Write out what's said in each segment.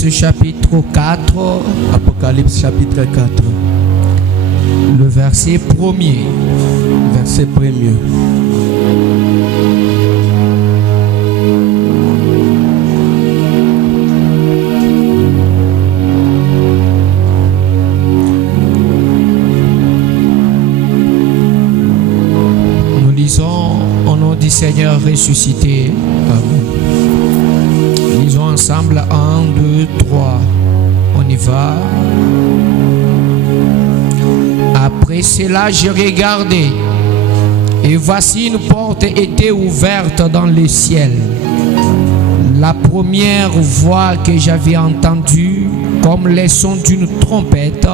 Apocalypse chapitre 4. Apocalypse chapitre 4. Le verset 1er. Verset 1er. Nous lisons au nom du Seigneur ressuscité. Amen. Lisons ensemble 1, 2, 3. On y va. Après cela, je regardais, et voici une porte était ouverte dans le ciel. La première voix que j'avais entendue, comme le son d'une trompette,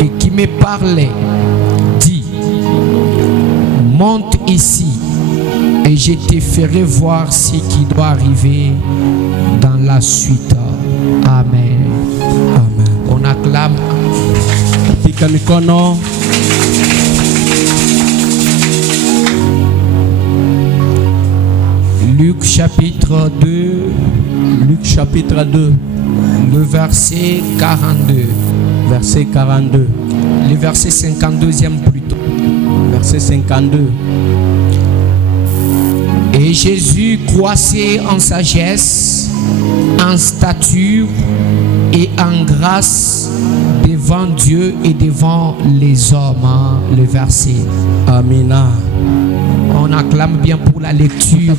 et qui me parlait, dit: monte ici, et je te ferai voir ce qui doit arriver dans la suite. Amen. Amen. On acclame. Mikono. Luc chapitre 2. Luc chapitre 2. Le verset 42. Verset 42. Le verset 52e plutôt. Verset 52. Et Jésus croissait en sagesse, en stature et en grâce devant Dieu et devant les hommes. Le verset. Amina. On acclame bien pour la lecture.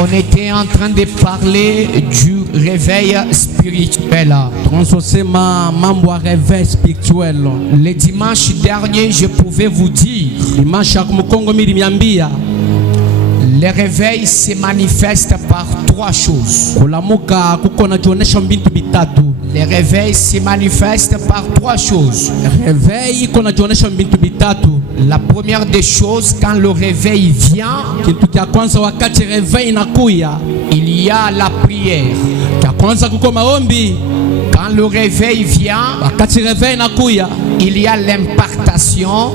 On était en train de parler du réveil spirituel. Le dimanche dernier, je pouvais vous dire, le réveil se manifeste par trois choses. Le réveil se manifeste par trois choses. La première des choses, quand le réveil vient, il y a la prière. Quand le réveil vient, il y a l'impactation.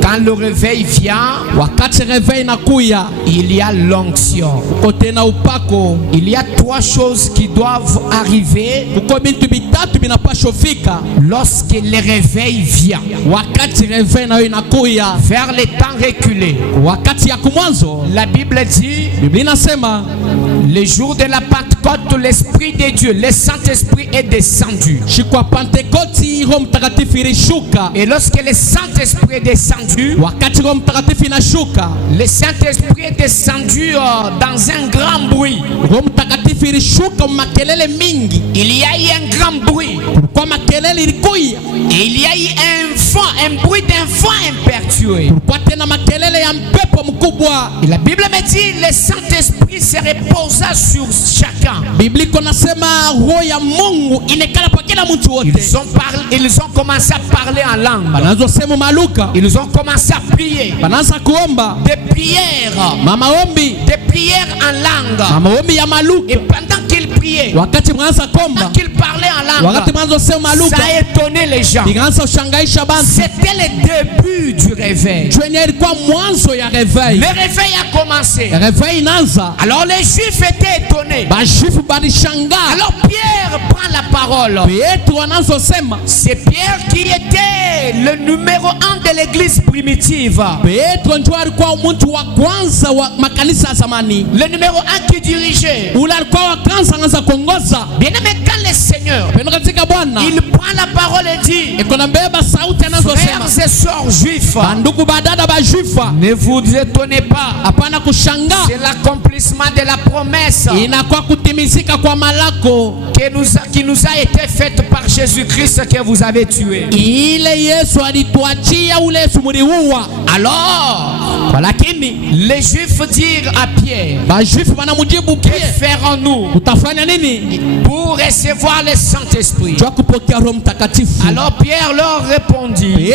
Quand le réveil vient, il y a l'onction. Il y a trois choses qui doivent arriver lorsque le réveil vient. Vers les temps reculés, la Bible dit, le jour de la Pentecôte, l'Esprit de Dieu, le Saint-Esprit est descendu. Et lorsque le Saint-Esprit est descendu, le Saint-Esprit est descendu dans un grand bruit. Il y a eu un grand bruit. Et il y a eu un bruit d'enfant impétueux. Et la Bible me dit, le Saint-Esprit se reposa sur chacun. Ils ont commencé à parler en langue. Ils ont commencé à prier. Des prières en langue. Et pendant qu'ils priaient, pendant qu'ils parlaient en langue, ça a étonné les gens. C'était le début du réveil. Le réveil a commencé. Alors les Juifs étaient étonnés. Alors Pierre prend la parole. C'est Pierre qui était le numéro 1 de l'église primitive. Le numéro 1 qui dirigeait. Bien aimé, quand le Seigneur il prend la parole et dit, frères et sœurs juifs, ne vous étonnez pas, c'est l'accomplissement de la promesse qui nous a été faite par Jésus-Christ que vous avez tué. Alors les Juifs dirent à Pierre, que ferons-nous pour recevoir le Saint-Esprit? Alors Pierre leur répondit,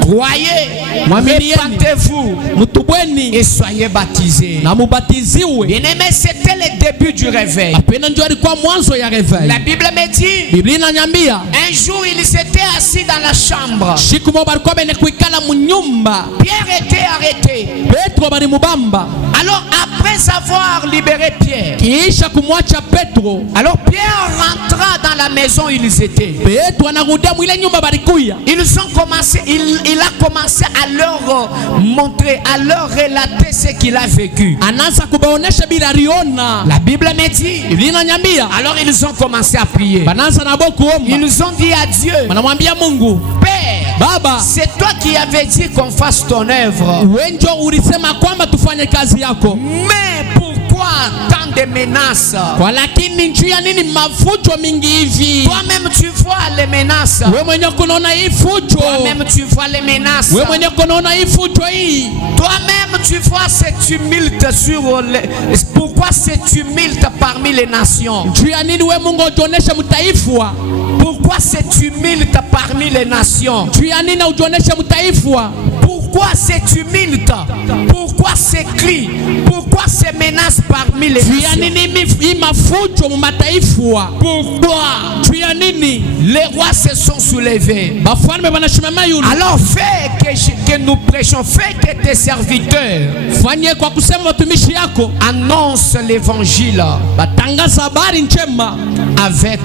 Croyez, Mwaminieni. répandez-vous Mutubweni et soyez baptisés. na mubatiziwe. Bien-aimé, c'était le début du réveil. Apenda ndio alikuwa mwanzo ya reveil. La Bible me dit, Biblia inanyambia un jour il s'était assis dans la chambre. siku moja balikuwa bene kuikala munyumba. Pierre était arrêté. Petro bali mubamba. Alors après avoir libéré Pierre, Kisha kumwacha Petro, alors Pierre rentra dans la maison où ils étaient. Petro anarudia mwile nyumba balikuya. Il a commencé à leur montrer, à leur relater ce qu'il a vécu. Anaanza kubaonesha bila riona. La Bible me dit, Biblia inanyambia alors ils ont commencé à prier. banaanza na bo kuomba. Ils ont dit à Dieu, Wanamwambia Mungu, Père, Baba, c'est toi qui avais dit qu'on fasse ton œuvre. wenjo ulisema kwamba tufanye kazi yako. Mais pourquoi tant de menaces? Kwa lakini njuu ya nini mafujo mingi hivi? Toi-même tu vois les menaces. Wewe mwenyewe kunaona hii fujo. Toi-même tu vois les menaces. Wewe mwenyewe kunaona hii fujo hii. Toi-même tu vois ce tumulte sur les... Pourquoi ce tumulte parmi les nations? Njuu ya nini wewe Mungu ujonesha mtaifwa? Pourquoi ce tumulte parmi les nations? Njuu ya nini ujonesha mtaifwa? Pourquoi ces tumultes? Pourquoi ces cris? Pourquoi ces menaces parmi les Njuu ya nations? nini hii mafujo mu mataifwa? Pourquoi? Njuu ya nini? Les rois se sont soulevés. Bafalme banashimama yule. Alors fais que nous prêchons, fais que tes serviteurs Fanye kwa kusema watumishi yako annoncent l'évangile batangaza habari njema avec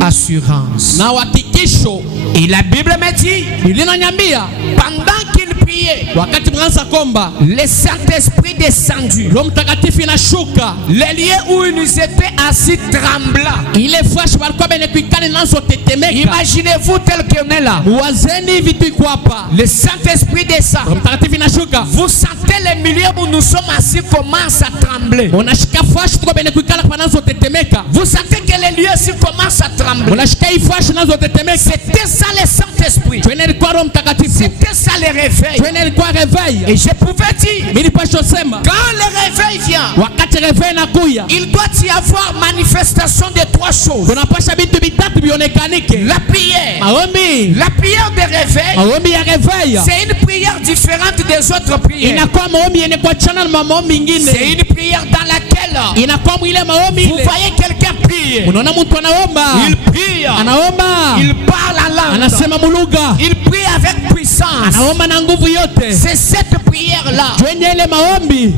assurance. na uhakikisho. Et la Bible me dit, Biblia inanyambia pendant qu'ils priaient, wakati mwanza komba le Saint-Esprit descendu. Roho Mtakatifu inashuka. Les lieux où ils étaient assis tremblants. Ile flash walikuwa bene kuikali nazo tetemeka. Imaginez-vous tel qu'on est là. Wazeni vitu iko hapa. Le Saint-Esprit descend. Roho Mtakatifu inashuka. Vous sentez les milieux où nous sommes assis commencent à trembler. Unashika flash tuko bene kuikala kwa nazo tetemeka. Vous sentez que les lieux ici commencent à trembler. Unashika hii flash nazo tetemeka. C'était ça le Saint-Esprit. Twende ilikuwa Roho Mtakatifu. C'était ça le réveil. Twende ilikuwa reveil. Et je pouvais dire, Mimi pasho sema quand le réveil vient, wakati reveil inakuya il doit y avoir manifestation de trois choses. tunapasha vitu vitatu vionekanike. La prière. Maombi. La prière de réveil, Maombi ya reveil. c'est une prière différente des autres prières. Inakuwa maombi yenye kuachana na maombi mengine. C'est une prière dans laquelle Inakuwa mwile maombi vous ile. voyez quelqu'un prier. Unaona mtu anaomba. Il prie. Anaomba. Il parle en langue. Anasema mulugha. Il prie avec puissance. Anaomba na nguvu yote. C'est cette prière-là Twenye ile maombi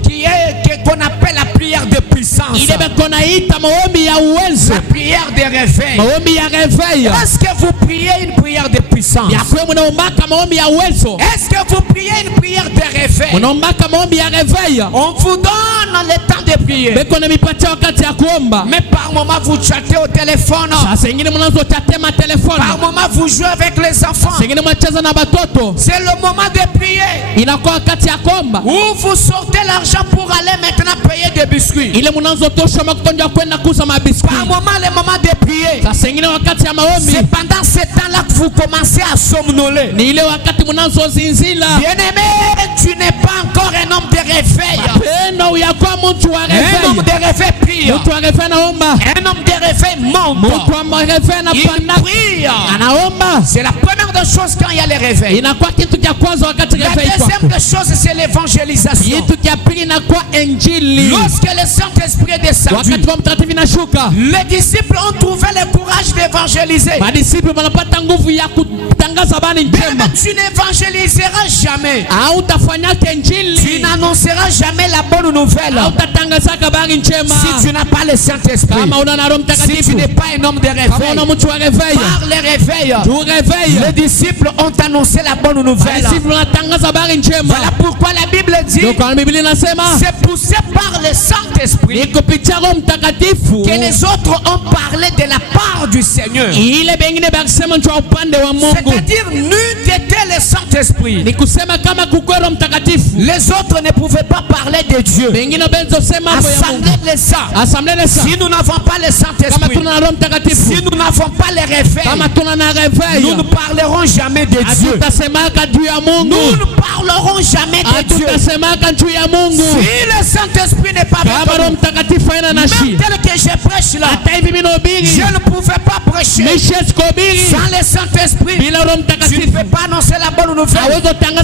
qu'on appelle la prière de puissance. ile bekonaita maombi ya uwezo. La prière de réveil. Maombi ya reveil. Est-ce que vous priez une prière de puissance? Ya kwe munaombaka maombi ya uwezo. Est-ce que vous priez une prière de réveil? Munaombaka maombi ya reveil. On vous donne le temps de prier. Beko mipatia wakati ya kuomba. Mais par moment vous chattez au téléphone. Sasa ingine mnazo tatema telefoni. Par moment vous jouez avec les enfants. Singine mnacheza na batoto. C'est le moment de prier. Inakuwa wakati ya kuomba. Où vous sortez l'argent pour aller maintenant payer des biscuits. Ile mnazo tosha makutonja kwenda kuuza mabiskuti. Par moment le moment de prier. Sasa ingine wakati ya maombi. C'est pendant ce temps-là que vous commencez à somnoler. Ni ile wakati mnazo zinzila. Bien-aimé, tu n'es pas encore un homme de réveil. Pendo yakuwa mtu wa Un homme reveil. de réveil prie. Mtu wa reveil anaomba. Un homme de réveil monte. Mtu wa reveil Il anapanda. prie. Anaomba. C'est la première des choses quand il y a le réveil. Inakuwa kitu cha kwanza wakati La reveil deuxième kwako. des choses, c'est l'évangélisation. Kitu cha pili inakuwa injili. Lorsque le Saint-Esprit est descendu, Wakati wa mtakatifu inashuka. les disciples ont trouvé le courage d'évangéliser. Madisiple wanapata nguvu ya kutangaza habari njema. Mais tu n'évangéliseras jamais. Hautafanyaka Tu injili. n'annonceras jamais la bonne nouvelle Hautatangazaka habari njema. si tu n'as pas le Saint-Esprit. Kama una na Roho Si tu Mtakatifu. n'es pas un homme de Kama réveil. una mtu wa reveil. Par le réveil, Tu reveil. les disciples ont annoncé la bonne nouvelle. Madisiple wanatangaza habari njema. Voilà pourquoi la Bible dit, Ndio kwa Biblia inasema c'est poussé par le Saint-Esprit ni kupitia Roho Mtakatifu que les autres ont parlé de la part du Seigneur. ile bengine bakisema ndio upande wa Mungu. C'est-à-dire, nul n'était le Saint-Esprit. Ni kusema kama kuko Roho Mtakatifu. Les autres ne pouvaient pas parler de Dieu. Bengine benzo sema hapo ya Mungu. Assemblée les saints. Assemblée les saints. Si nous n'avons pas le Kama Saint-Esprit, tuna Roho Mtakatifu. si nous n'avons pas le réveil, Kama tuna na reveil. nous ne parlerons jamais de Dieu. Hatutasemaka juu ya Mungu. Nous ne parlerons jamais de Dieu. Hatutasemaka juu ya Mungu. Si le Saint-Esprit n'est pas Kama avec Roho nous, Mtakatifu haina même nashi. tel que je prêche là, Hata hivi mimi nahubiri. je ne pouvais pas prêcher Mishesi kuhubiri sans le Saint-Esprit. bila Roho Tu ne Mtakatifu. peux pas annoncer la la bonne nouvelle.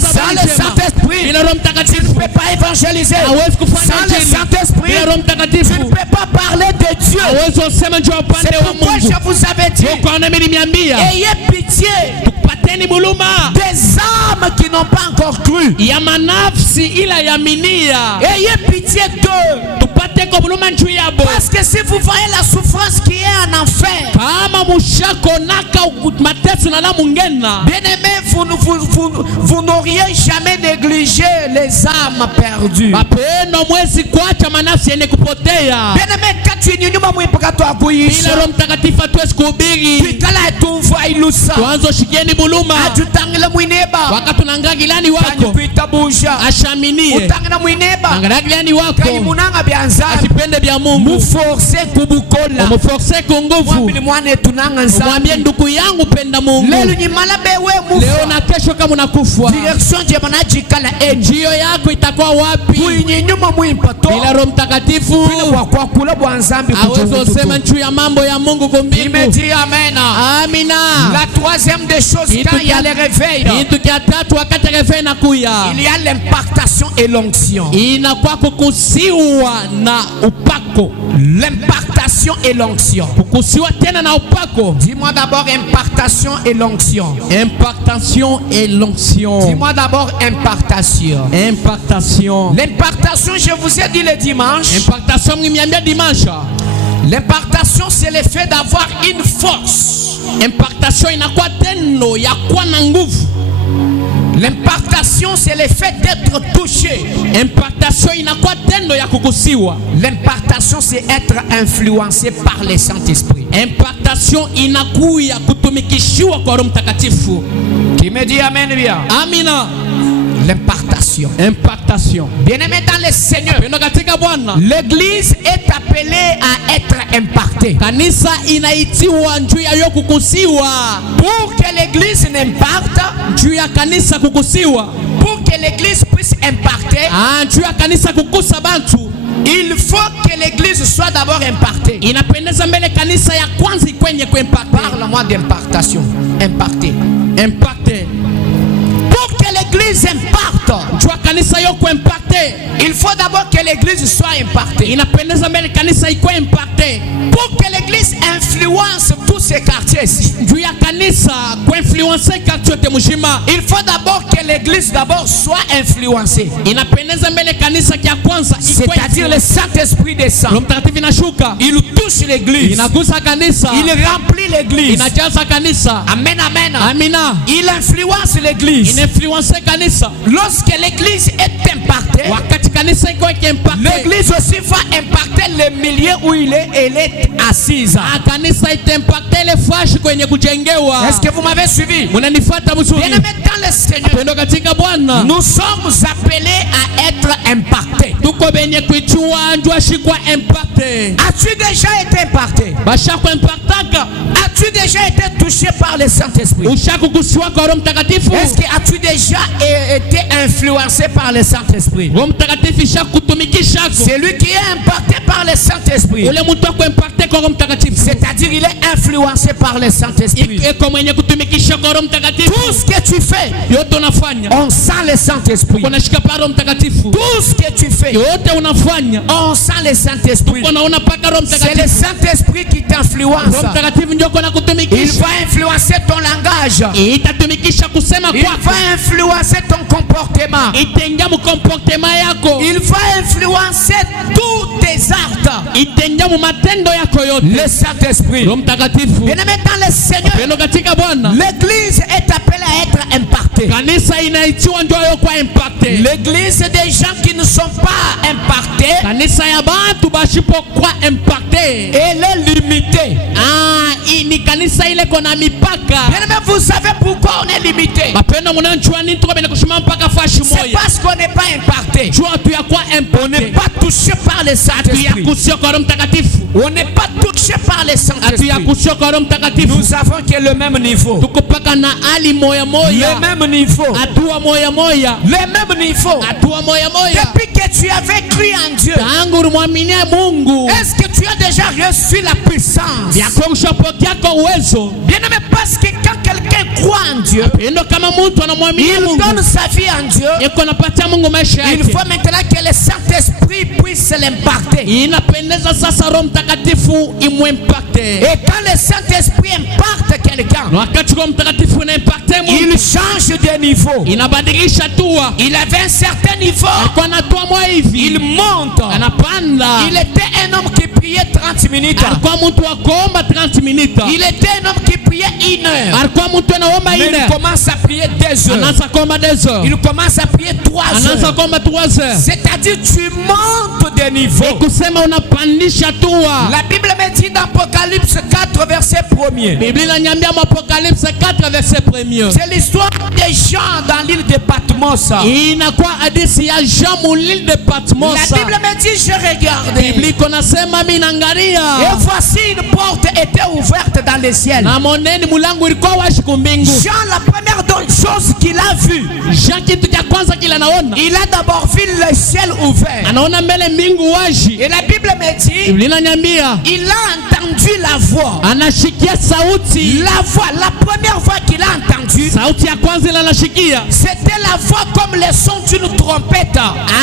Sans le Saint-Esprit, tu ne peux pas évangéliser. Sans le Saint-Esprit, tu ne peux pas parler de Dieu. C'est pourquoi je vous avais dit, ayez pitié des âmes qui n'ont pas encore cru. Ayez pitié d'eux. Parce que si vous voyez la souffrance qui est en enfer, bien-aimé, vous n'auriez jamais négligé les âmes perdues. Bien-aimé, quand tu es nyuma mwipakato akuisha, tukala etumva ilusa, ajutangila mwineba, kanyupita busha, utangila mwineba, kanyimunanga bianzani, muforse kubukola, mwambili mwane tunanga nzami, lelu nyimala bewe mufa, direction jebana jikala njio yako itakuwa wapi, kuinyinyuma mwimpato, bila Roho Mtakatifu, bila kwa kula bwanzambi kujusema nchu ya mambo ya Mungu kumbimu. Imeti amena. Amina. La troisième des choses, quand il y a le réveil, il y a l'impactation et l'onction. L'impactation et l'onction. Dis-moi d'abord impactation et l'onction. Impactation et l'onction. Dis-moi d'abord impactation. Impactation. L'impactation, je vous ai dit le dimanche. Impactation, dimanche. L'impactation, c'est le fait d'avoir une force. Impactation, l'impactation, c'est le fait d'être touché. L'impactation, c'est être influencé par le Saint-Esprit. Qui me dit amen bien? Amina. L'impactation. Impactation. Bien-aimé dans le Seigneur, l'église est appelée à être impactée. Pour que l'église n'impacte, pour que l'église puisse impacter, il faut que l'église soit d'abord impactée. Parle-moi d'impactation. Impacter. Impacter. Pour que l'église impacte, il faut d'abord que l'église soit impactée. Pour que l'église influence tous ces quartiers, il faut d'abord que l'église soit influencée. C'est-à-dire le Saint-Esprit descend. Il touche l'église. Il remplit l'église. Amen, amen. Il influence l'église. Lorsque l'église est impactée, l'église aussi va impacter le milieu où elle est assise. Est-ce que vous m'avez suivi? Bien-aimés dans le Seigneur, nous sommes appelés à être impactés. As-tu déjà été impacté? As-tu déjà été touché par le Saint-Esprit? Est-ce que as-tu déjà été influencé par le Saint-Esprit? C'est lui qui est impacté par le Saint-Esprit. C'est-à-dire il est influencé par le Saint-Esprit. Tout ce que tu fais, on sent le Saint-Esprit. Tout ce que tu fais, on sent le Saint-Esprit. C'est le Saint-Esprit qui t'influence. Il va influencer ton langage. Il va influencer ton comportement. Il va influencer tous tes actes. Le Saint-Esprit. Bien-aimé dans le Seigneur, l'église est appelée à être impactée. L'église des gens qui ne sont pas impactés, elle est limitée. Bien-aimé, vous savez pourquoi on est limité? C'est parce qu'on n'est pas impacté. On n'est pas touché par le Saint-Esprit. On n'est pas touché par le Saint-Esprit. Nous savons que le même niveau. Le même niveau. Le même niveau. Depuis que tu avais cru en Dieu, est-ce que tu as déjà reçu la puissance? Bien-aimé, parce que quand quelqu'un croit en Dieu, Apendo kama mtu anamwamini il Mungu, donne sa vie en Dieu, yuko anapatia Mungu maisha il yake. faut maintenant que le Saint-Esprit puisse l'impacter. Inapendeza sasa Roho Mtakatifu imwimpacte. Et quand le Saint-Esprit impacte quelqu'un, Na wakati Roho Mtakatifu inaimpacte il mtu, change de niveau. inabadilisha hatua. Il avait un certain niveau, Alikuwa anatua mwa hivi, il monte. anapanda. Il était un homme qui priait 30 minutes. Alikuwa mtu wa kuomba 30 minutes. Il était un homme qui priait 1 heure. Alikuwa mtu anaomba Mais il 1 heure. commence à prier 2 heures. Anaanza kuomba 2 heures. Il commence à prier 3 Anaanza heures. kuomba 3 heures. C'est-à-dire tu montes de niveau. Kusema unapandisha hatua. La Bible me dit dans Apocalypse 4 verset 1er. Biblia inaniambia Apocalypse 4 verset 1er. C'est l'histoire des gens dans l'île de Patmos. Inakuwa hadithi ya Jean mu l'île de Patmos. La Bible me dit je regardais. Biblia inasema mimi naangalia. Et voici une porte était ouverte dans le ciel. Na moneni mulango ilikuwa wazi kumbingu. Jean, la première chose qu'il a vue, Jean kitu cha kwanza kile anaona. il a d'abord vu le ciel ouvert. Anaona mbele mbingu wazi. Et la Bible me dit, Biblia inaniambia il a entendu la voix. anashikia sauti. La voix, la première voix qu'il a entendue, Sauti ya kwanza ile anashikia. c'était la voix comme le son d'une trompette.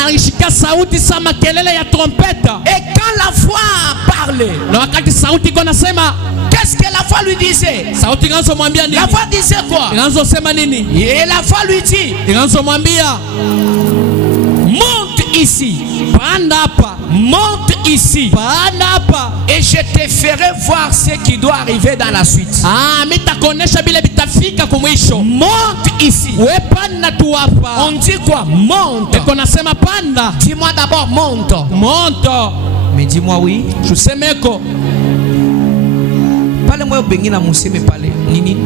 Alishika sauti sa makelele ya trompete. Et quand la voix parlait, Na wakati sauti iko nasema, qu'est-ce que la voix lui disait? sauti inaanza mwambia nini? La voix disait quoi? Inaanza sema nini? Et la voix lui dit, Inaanza mwambia, monte ici, panda hapa, monte ici, panda hapa. et je te ferai voir ce qui doit arriver dans la suite. Mitakuonesha bila bitafika kumwisho. Monte ici. We panda tu hapa. On dit quoi? Monte. Eko nasema panda. Dis-moi d'abord monte. Monto. Mais dis-moi oui. Tusemeko. Parle-moi au Bengi na Mousseme parle. Nini?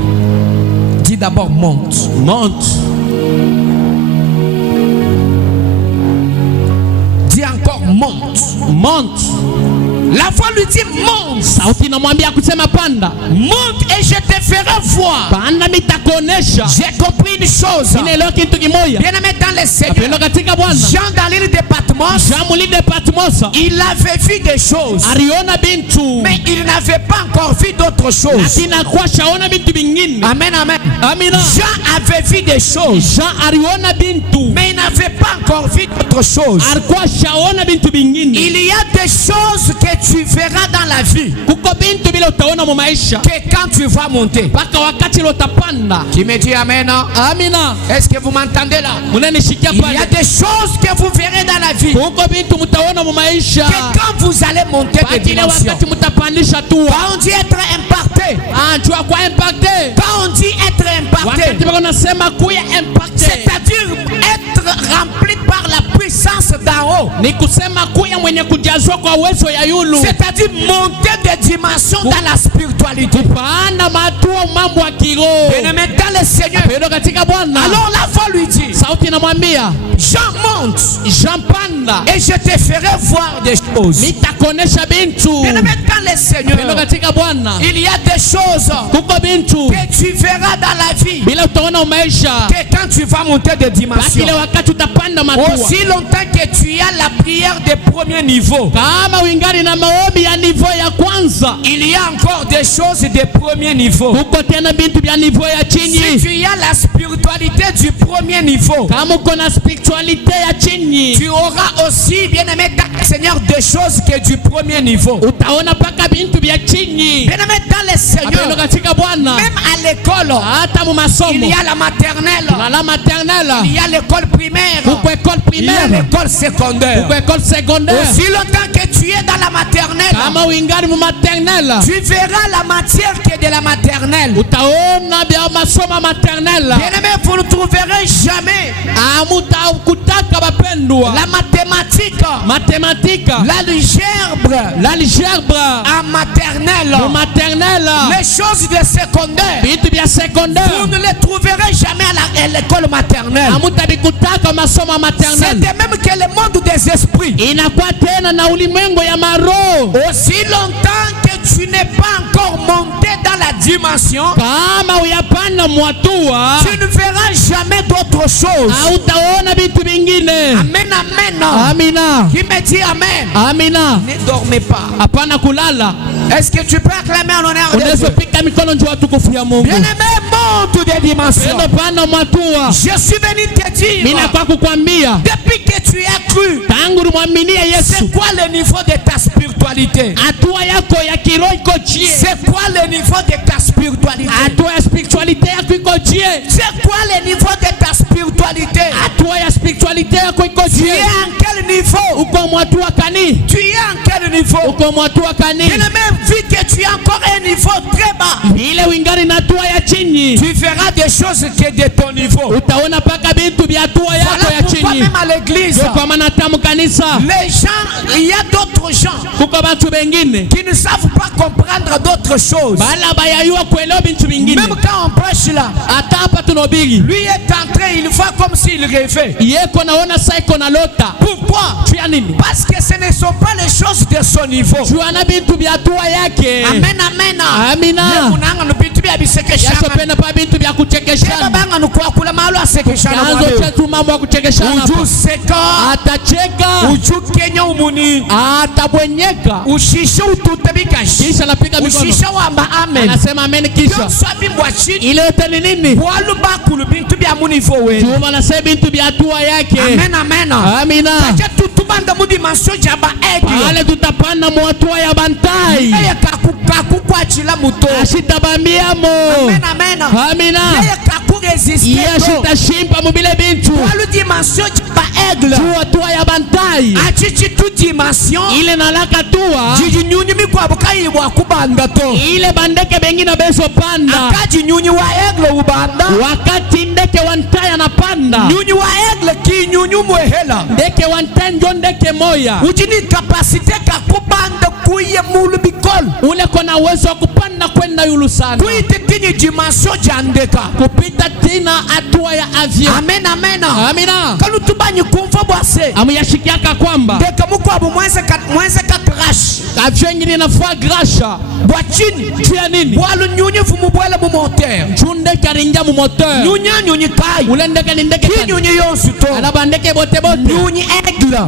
Dis d'abord monte. Monte. Dis encore monte. Monte. La voix lui dit monte. Sauti inamwambia kusema panda. Monte et je te ferai voir. Panda mitakuonesha. J'ai compris une chose. Inaelewa kitu kimoja. Bien aimé dans le Seigneur. Apendo katika Bwana. Jean dans l'île de Patmos, Jean mu l'île de Patmos. il avait vu des choses. Aliona bintu. Mais il n'avait pas encore vu d'autres choses. Lakini alikuwa shaona bintu vingine. Amen, amen. Amina. Jean avait vu des choses. Jean aliona bintu. Mais il n'avait pas encore vu d'autres choses. Alikuwa shaona bintu vingine. Il y a des choses que tu verras dans la vie Kuko bintu bila utaona mu maisha. que quand tu vas monter. Paka wakati lotapanda. Qui me dit amen? Amina. Est-ce que vous m'entendez là? Munanishikia Il y a pale. des choses que vous verrez dans la vie Kuko bintu mutaona mu maisha. que quand vous allez monter de Pakile dimension, wakati mutapandisha tu. quand on dit être impacté, Njua kwa impacte. quand on dit être impacté, Wakati bako nasema kuya impacte. c'est-à-dire être rempli par la puissance d'en haut, Ni kusema kuya mwenye kujazwa kwa uwezo ya yulu. c'est-à-dire monter de dimension dans la spiritualité. Kupanda matua mambo ya kiroho. Bien-aimé dans le Seigneur. Pendo katika Bwana. Alors la voix lui dit, Sauti inamwambia, Jean monte Jean panda. et je te ferai voir des choses. Nitakuonesha bintu. Bien-aimé dans le Seigneur, Pendo katika Bwana. il y a des choses Kuko bintu. que tu verras dans la vie Bila utaona maisha. que quand tu vas monter de dimension, Pakile wakati utapanda matua. aussi longtemps que tu as la prière de premier niveau, Kama wingali na maombi ya niveau ya kwanza. il y a encore des choses de premier niveau. Kuko tena bintu vya niveau ya Si chini. tu as la spiritualité du premier niveau, Kama uko na spiritualite ya chini. tu auras aussi, bien-aimé dans le Seigneur, des choses que du premier niveau. Utaona paka bintu vya chini. Bien-aimé dans le Apendo Seigneur, katika Bwana. même à l'école, Hata mu il masomo. y a la maternelle, Na la maternelle. il y a l'école primaire, Kuko école il y a primaire. l'école secondaire. Kuko école secondaire. Aussi longtemps que tu es dans la maternelle, Kama wingali mu maternelle. tu verras la matière qui est de la maternelle. Utaona bya masomo maternelle. Bien-aimé, vous ne trouverez jamais Amuta kutaka bapendwa. la mathématique, Mathématique. L'algèbre. en maternelle. Mu maternelle. Les choses de secondaire, Bitu bya secondaire. vous ne les trouverez jamais à l'école maternelle. Amuta bikutaka masomo C'est maternelle. de même que le monde des esprits. Inakuwa tena na ulimwengu ya maroho. Aussi longtemps que tu n'es pas encore monté dans la dimension, Kama uyapanda mwatua. tu ne verras jamais d'autre chose. Hautaona vitu vingine. Amen, amen. Amina. Qui me dit amen? Amina. Ne dormez pas. Hapana kulala. Est-ce que tu peux acclamer en l'honneur de Dieu? Unaweza pika mikono njoo tukufu ya Mungu. Bien-aimé, monte des dimensions. Je suis venu te dire, depuis que tu as cru, c'est quoi le niveau de ta spiritualité? C'est quoi le niveau de ta spiritualité? C'est quoi le niveau de ta spiritualité? Tu es en quel niveau? Tu es en quel niveau? Et même vu que tu es encore un niveau très bas, tu feras des choses que de ton niveau. Voilà pourquoi même à l'église, les gens, il y a d'autres gens qui ne savent pas comprendre d'autres choses. Même quand on prêche là, lui est entré, il voit comme s'il rêvait. Pourquoi? Parce que ce ne sont pas les choses de son niveau. Amen, amen. Ujini kapasite kakubanda kuye mulu bikol. Ule kona uwezo kupanda kwenda yulu sana. Kuite tini dimension jandeka. Kupita tina hatua ya avion. Amen, amen. Amina. Kalu tubanyi kumfa bwase. Amuyashikiaka kwamba. Deka muko abu mwenze ka crash. Avion ngini inafua grasha. Bwachini. Tia nini? Bwalu nyunyi fumubuela mu moteur. Chunde karinja mu moteur. Nyunyi kai. Ulendeke nindeke tani. Nyunyi yonsu to. Alabandeke bote bote. Nyunyi aigle.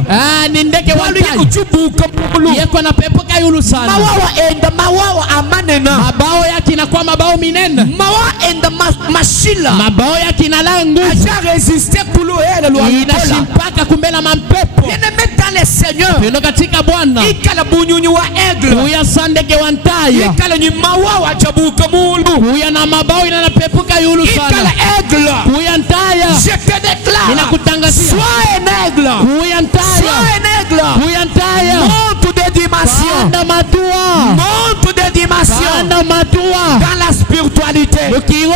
Nindeke walu wantai. Uchubuka mulu. Yeko na pepo kayulu sana. Mawawa enda mawawa amanena. Mabao yake inakuwa mabao minene. Mawawa enda mashila. Mabao yake inala nguvu. Aja resiste kulu hele luwa. Inashimpaka kumbela mampepo. Yene meta le Seigneur. Pendo katika Bwana. Ikala bunyunyi wa aigle. Uya sandeke wantaya. Ikala ni mawawa chabuka mulu. Uya na mabao inana pepo kayulu sana. Ikala aigle. Uya ntaya. Je te déclare. Inakutangazia. Sois un aigle. Uya ntaya. Sois un aigle. Uya ntaya. Monte des dimensions. Panda matua. Monte des dimensions. Panda matua. Dans la spiritualité. Mukiro.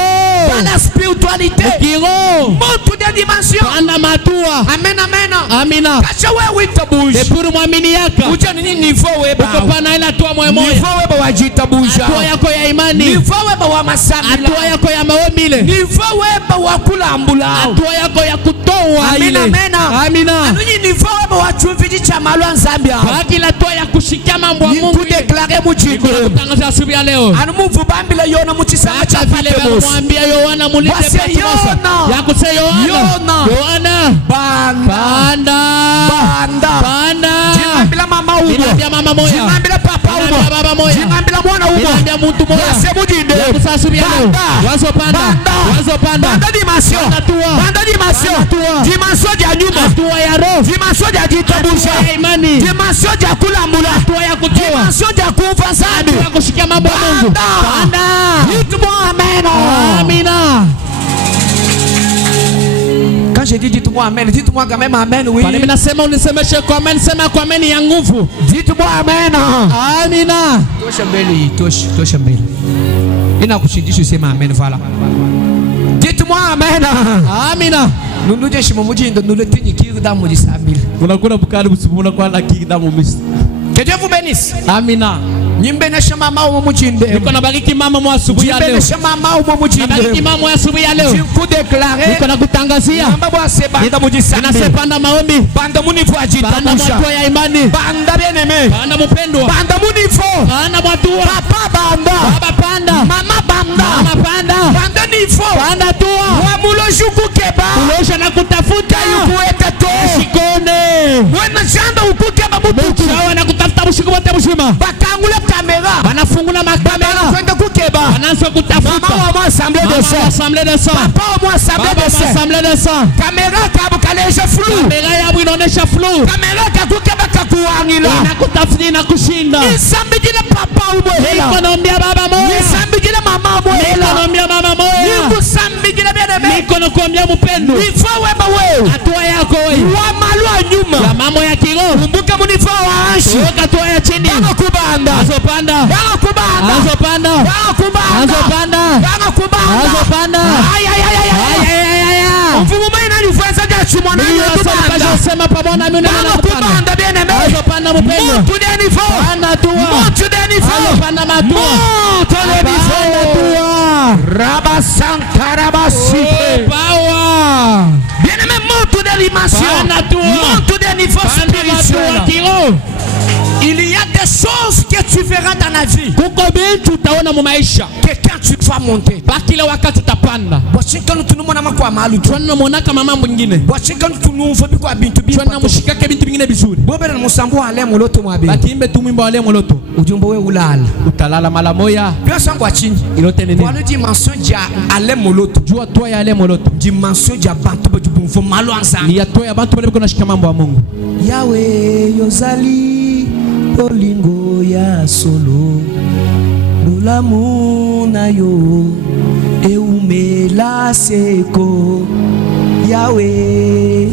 Dans la spiritualité. Mukiro. Monte des dimensions. Panda matua. Amen, amen. Amina. Kacha wewe itabuja. Epuru mwamini yaka. Uja nini niveau weba. Ukopana ila tuwa mwe moya. Niveau weba wajitabuja. Atua yako ya imani. Niveau weba wa masamila. Atua yako ya maomile. Niveau weba wa kulambula. Atua yako ya kutoa ile. Amina. Amina. Anunyi niveau weba wa chumviji cha malwa Zambia. Baki la toa ya kushikia mambo ya Mungu. Kudeklare muchigo. Kutangaza asubuhi ya leo. Anumu bambile yona muchisama cha Patmos. Mwambia Yohana mulite Patmos. Ya kuse Yohana. Yohana. Panda. Jingambila mama ubo. Jingambila mama moya. Jingambila papa ubo. Jingambila baba moya. Jingambila mwana ubo. Jingambila mtu moya. Wasemujinde. Ya kuse asubuhi ya leo. Wazo panda. Banda dimension. Banda dimension. Dimension ya nyuma. Hatua ya roho. Dimension ya jitabusha. Hatua ya imani. Dimension ya kulambula. Hatua ya kutoa. Dimension ya kufa sadu. Hatua ya kushikia mambo ya Mungu. Panda. Dites-moi amen. Amina. Quand je dis dites-moi amen, dites-moi quand même amen, oui. Pale minasema unisemeshe kwa amen, sema kwa amen ya nguvu. Dites-moi amen. Amina. Tosha mbele, tosha mbele. Inakushindisha useme amen, voilà. Dites-moi amen. Amina. Nunuje shimo mujindo nuletinyi kirda mujisambili. Unakuna bukari busubuna kwa la kirda mumisi. Que Dieu vous bénisse. Amina. Nyimbe na shama mama mujinde. Niko nabariki mama mwa asubuhi ya leo. Nyimbe na shama mama mujinde. Nabariki mama mwa asubuhi ya leo. Niko declarer. Niko nakutangazia. Mambo ya banda mujisambili. Ninasepanda maombi. Banda munifu ajitabusha. Banda matua ya imani. Banda bien-aimé. Banda mpendwa. Banda munifu. Banda matua. Papa banda. Baba panda. Mama banda. Mama panda. Banda nifu. Banda tua. Wa mulojuku keba. Ulosha na kutafuta. Yukueta to. Shikone. Mwana shanda ukukeba bubuku. Mchawa na kutafuta mshiku wote mshima. Bakangule kamera. Wanafungula makamera. Kwenda kukeba. unaanza kutafuta. Mama wa assemblée de sang. Assemblée de sang. Papa wa assemblée de sang. Assemblée de sang. Kamera kabu kaleja flou. Kamera yabu inaonesha flou. Kamera kakukeba kakuangila. Inakutafuta na kushinda. Isambijile papa ubohela. Nikonombia baba moya. Isambijile mama ubohela. Nikonombia mama moya. Nikusambijile bebe. Nikonokuambia mpendo. Nifo weba wewe. Hatua yako wewe. Wa malwa nyuma. Ya mambo ya kiroho. Kumbuka munifo wa anshi. Weka hatua ya chini. Banga kubanda. Azopanda. Banga kubanda. Azopanda. Banga kubanda. Azopanda. Banga kubanda. Azopanda. Ay ay ay ay. Mfumo mwana nifanya gachi mwana kubanda. Sema pamoja na mimi na kubanda bien aimé. Azopanda mpendo. Monte de niveau. Panda tua. Monte de niveau. Azopanda matua. Monte de niveau. Raba sankarabasi. Power. Bien aimé, monte de dimension. Panda tua. Monte de niveau spirituel. Il y a des choses que tu verras dans la vie. Kuko bintu utaona mu maisha. Que quand tu vas monter. Bakile wakati utapanda. Washika nutunumona makwa malu. Twana monaka mama mwingine. Washika nutunumva bikwa bintu bi. Twana mushikake bintu bingine bizuri. Bobera musambo ale moloto mwabe. Batimbe tu mwimbo ale moloto. Ujumbo we ulala. Utalala mala moya. Pesa kwa chini. Ilote nini? Kwa dimension ja ale moloto. Jua toa ya ale moloto. Dimension ja bantu ba jubumfo malo ansa. Ni ya toa ya bantu bale kuna shika mambo ya Mungu. Yawe yozali Olingo ya solo Lulamu na yo Eumela seko Yahweh.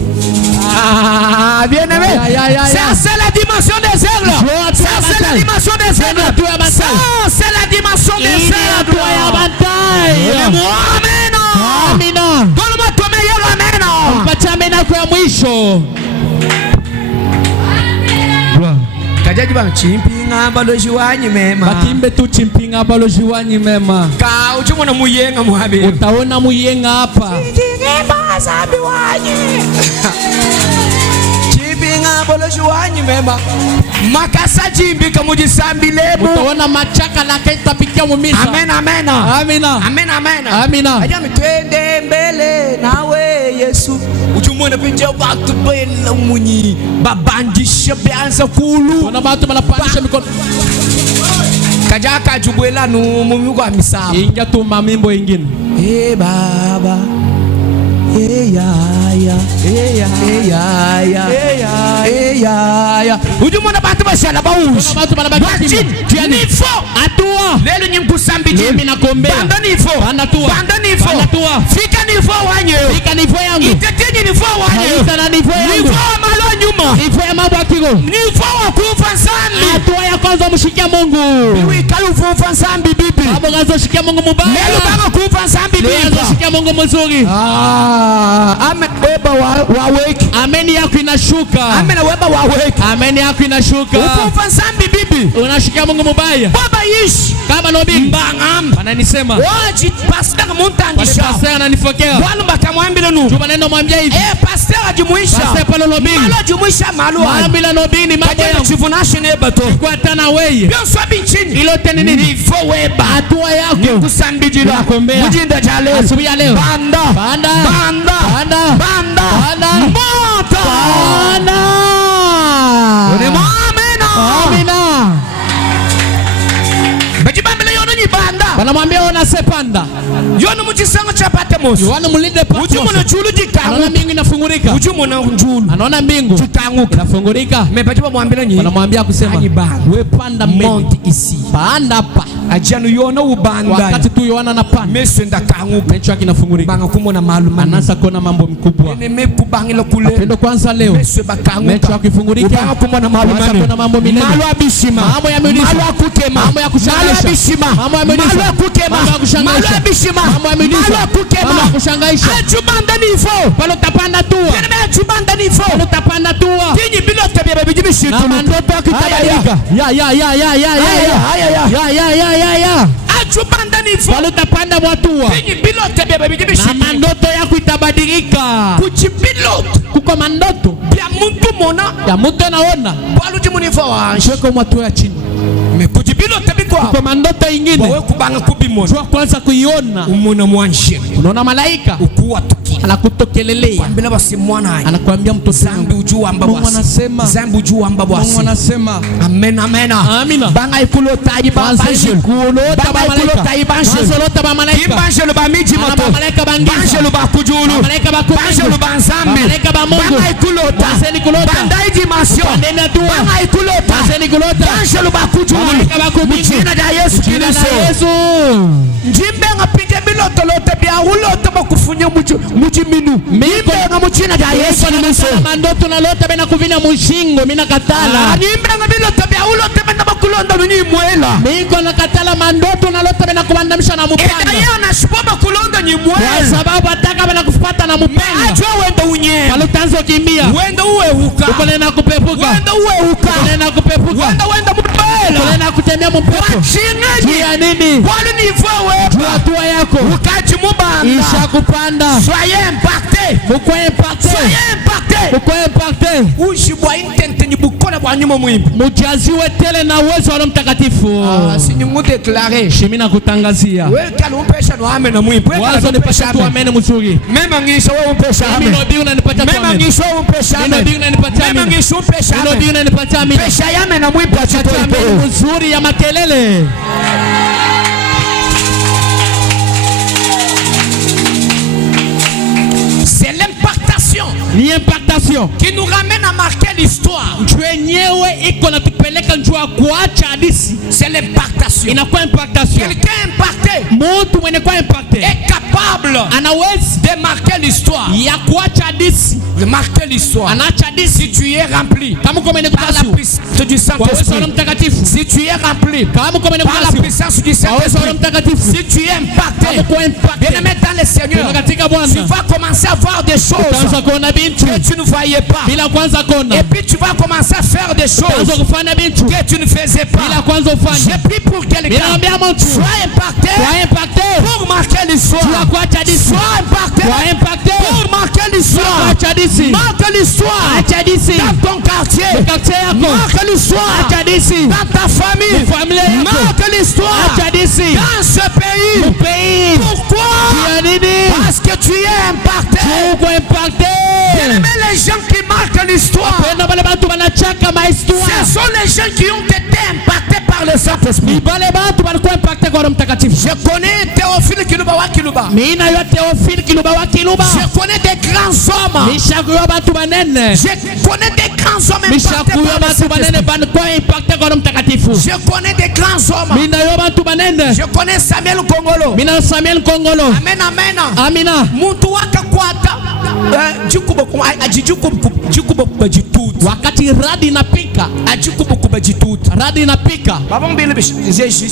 Ah, bien aimé. Ça c'est la dimension des aigles. Ça c'est la dimension des aigles. Ça c'est la dimension des aigles. Amen. Amina. Donne-moi ton meilleur amen. Mpatia amena kwa mwisho. Kajaji bang chimpinga baloji wanyi mema. Batimbe tu chimpinga baloji wanyi mema. Ka uchumona muyenga muhabi. Utaona muyenga hapa. Chimpinga zabi wanyi. Chimpinga baloji wanyi mema. Makasa jimbi kamuji sambi lebu. Utaona machaka la kenta pikia mumisa. Amen amen. Amina. Amen amen. Amina. Ajami twende mbele nawe Yesu. Uchumona pinje watu bela munyi. Babandisha bianza kulu. Wana batu malapandisha mikono. Kajaka jubwela no mumi kwa misaba. Ingia tu mamimbo ingine. Baba. Ujumona batu bashala baushi. Batu balabaki. Nifo. Atua. Lelo nyimkusambiji. Mimi nakombea. Banda nifo. Banda tua. Banda nifo. Banda tua. Fika nifo wanyo. Fika nifo yangu. Itetenyi nifo wanyo. Haita na nifo yangu. Nifo wa malo nyuma. Nifo ya mambo akigo. Nifo wa kufa nsambi. Atua ya kwanza mshikia Mungu. Biwi kalu kufa nsambi bibi. Abo gazo shikia Mungu mubaya. Lelo banga kufa nsambi bibi. Lelo shikia Mungu mzuri. Amen weba wa wake. Amen yako inashuka. Amen weba wa wake. Amen yako inashuka. Kufa nsambi bibi. Unashikia Mungu mubaya. Baba yish. Kama no bingu. Mbangam. Wananisema. Waji pastor muntangisha. Pastor ananifokea. Bwana bakamwambia nu. Juba neno mwambia hivi. Pastor ajumuisha. Pastor pale no bingu. Malo ajumuisha malo. Mwambia no bingu mambo yangu. Chifunashe ne bato. Kwa tana wewe. Bio swabi nchini. Ilo tena nini? Nifo weba. Hatua yako. Kusambijila. Nakombea. Mujinda jale. Asubuhi ya leo. Banda. Banda. Banda. Banda. Banda. Banda. Moto. Banda. Amena. Amina. Bajibambele yono ni banda. Wanamwambia ona sepanda. Yono muchisango cha Patmos. Yohana mulinde Patmos. Ujumu na chulu jikangu. Anaona mbingu inafungurika. Ujumu na njulu. Anaona mbingu Jikanguka. inafungurika. Mepajiba mwambile nyi. Wanamwambia kusema we panda Mount isi. panda hapa. Ajanu yono ubanda. Wakati tu Yohana anapanda. Meso ndakanguka. Mecho yake inafungurika. Banga kumona maalum. Anaanza kuona mambo makubwa. Neme kubangila kule. Pendo kwanza leo. Meso bakanguka. Mecho yake ifungurika. Banga kumona maalum. Anaanza kuona mambo minene. Malo abishima. Mambo ya miujiza. Malo akukema. Mambo ya kushangaza. Malo abishima. Mambo ya miujiza. Malo akukema. Mambo ya kushangaza. Malo abishima. Mambo ya miujiza. Malo akukema. Mambo ya kushangaza. Achubanda nifo. Pale utapanda tua. Neme achubanda nifo. Pale utapanda tua. Tinyi bilo tabia bijibishitu. Na mandoto yakitabadilika. Ya. Achubanda nifo. Pale utapanda mwatua. Tinyi bilo tabia Na bijibishitu. mandoto yako itabadilika. Kuchibilot. Kuko mandoto Bia muntu mona ya mtu anaona bwalu jimunifa wanje cheko mtu ya chini mekujibilo tabiko kwa mandoto ingine wewe kubanga kubimona jua kwanza kuiona umuna mwanje unaona malaika ukuwa tuki anakutokelelea kwambia basi mwana anakuambia mtoto zambi ujua amba Mungu anasema zambi ujua amba basi Mungu anasema amen amen amina banga ikulota ibangelo kulota ba malaika kulota ba malaika ibangelo ba miji moto malaika bangiza bangelo ba kujulu malaika ba bangelo ba nzambe malaika ba Mungu banga ikulota baseni kulota bandai dimension banga ikulota baseni kulota bangelo ba kujulu malaika ba kubingu jina la Yesu Kristo njimbe ngapinde biloto lote bya uloto bakufunya mujiminu mimbe ngamuchina la Yesu Kristo mandoto na lote bena kuvina mushingo mina katala nimbe ngabiloto bya ulote bena bakulonda nuni mwela miko na katala mandoto na lote bena kubandamisha na mupanga yeye anashipoba kulonda ni mwela kwa sababu ataka bena kufuata na mupanga acho wenda unye kalutanzo kimbia wenda uwe huka uko nena kupepuka wenda uwe huka uko nena kupepuka wenda mbele uko nena kutembea mpepo chingaji ya nini wale ni wewe hatua yako ukaji mubanda isha kupanda soyez impacté mko impacté soyez impacté mko impacté ushibwa intente ni bukona bwa nyuma mwimbi mujaziwe tele na uwezo wa Roho Mtakatifu si ni mu déclarer shimina kutangazia wewe kali umpesha no amen na mwimbi wazo nipasha tu amen mzuri mema ngisho wewe umpesha amen mimi ndio unanipatia tu mema amen ngisho wewe umpesha amen mimi ndio unanipatia amen mema ngisho umpesha mimi amen ndio unanipatia amen pesha yame na mwimbi achato amen mzuri ya makelele. C'est l'impactation qui nous ramène à marquer l'histoire. C'est l'impactation. Quelqu'un impacté est capable de marquer l'histoire. De marquer l'histoire. Si tu es rempli par la puissance du Saint-Esprit, si tu es rempli par la puissance du Saint-Esprit, si tu es impacté, bien-aimé dans le Seigneur, tu vas commencer à voir des choses que tu ne voyais pas. Et puis tu vas commencer à faire des choses que tu ne faisais pas. J'ai pris pour quelqu'un. Sois impacté pour marquer l'histoire. Sois impacté pour marquer l'histoire. Marque l'histoire dans ton quartier. Marque l'histoire dans ta famille. Marque l'histoire dans ce pays. Pourquoi? Parce que tu es impacté. Bien-aimé, les gens qui marquent l'histoire, ce sont les gens qui ont été impactés par le Saint-Esprit. Je connais Théophile Kiluba wa Kiluba. Je connais des grands hommes. Je connais des grands hommes impactés par le Saint-Esprit. Je connais des grands hommes. Je connais Samuel Kongolo. Amen, amen. Amina. Muntu wakakwata wakati radi inapika radi inapika babombele zeshi